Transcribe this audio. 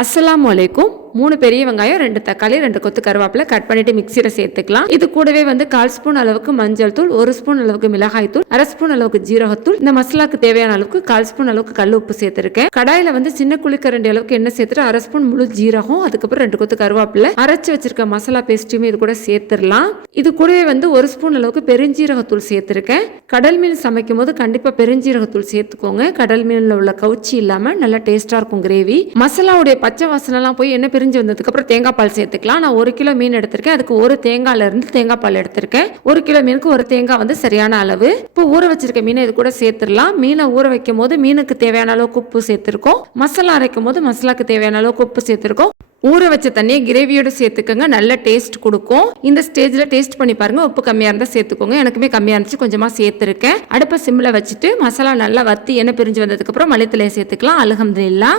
அஸ்ஸலாமு அலைக்கும். 3 பெரிய வெங்காயம், 2 தக்காளி, 2 கொத்து கருவேப்பிலை கட் பண்ணிட்டு மிக்சியில் சேர்த்துக்கலாம். இது கூடவே 1/4 ஸ்பூன் அளவுக்கு மஞ்சள் தூள், 1 ஸ்பூன் அளவுக்கு மிளகாய் தூள், 1/2 ஸ்பூன் அளவுக்கு ஜீரகத்தூள், இந்த மசாலாக்கு தேவையான அளவுக்கு 1/4 ஸ்பூன் அளவுக்கு கல் உப்பு சேர்த்திருக்கேன். கடாயில சின்ன குழிக்கரண்டி அளவுக்கு எண்ணெய் சேர்த்துட்டு 1/2 ஸ்பூன் முழு ஜீரகம், அதுக்கப்புறம் 2 கொத்து கருவேப்பிலை, அரைச்சு வச்சிருக்க மசாலா பேஸ்ட்டுமே இது கூட சேர்த்துடலாம். இது கூடவே 1 ஸ்பூன் அளவுக்கு பெருஞ்சீரகத்தூள் சேர்த்திருக்கேன். கடல் மீன் சமைக்கும் போது கண்டிப்பா பெருஞ்சீரகத்தூள் சேர்த்துக்கோங்க. கடல் மீன்ல உள்ள கவுச்சி இல்லாம நல்லா டேஸ்டா இருக்கும் கிரேவி. மசாலாவுடைய பச்சை வாசனைலாம் போய் எண்ணெய் பிரிஞ்சு வந்ததுக்கு அப்புறம் தேங்காய் பால் சேர்த்துக்கலாம். நான் 1 கிலோ மீன் எடுத்திருக்கேன். அதுக்கு 1 தேங்காயில இருந்து தேங்காய் பால் எடுத்திருக்கேன். 1 கிலோ மீனுக்கு 1 தேங்காய் சரியான அளவு. இப்போ ஊற வச்சிருக்க மீனை இது கூட சேர்த்துடலாம். மீனை ஊற வைக்கும் போது மீனுக்கு தேவையான அளவுக்கு உப்பு சேர்த்திருக்கோம். மசாலா அரைக்கும் போது மசாலாக்கு தேவையான அளவுக்கு உப்பு சேர்த்திருக்கோம். ஊற வச்ச தண்ணியை கிரேவியோட சேர்த்துக்கோங்க. நல்ல டேஸ்ட் கொடுக்கும். இந்த ஸ்டேஜ்ல டேஸ்ட் பண்ணி பாருங்க. உப்பு கம்மியா இருந்தா சேர்த்துக்கோங்க. எனக்குமே கம்மியா இருந்துச்சு, கொஞ்சமா சேர்த்திருக்கேன். அடுப்பை சிம்ல வச்சுட்டு மசாலா நல்லா வத்தி எண்ணெய் பிரிஞ்சு வந்ததுக்கு அப்புறம் மல்லித்தலையை சேர்த்துக்கலாம். அல்ஹம்துலில்லாஹ்.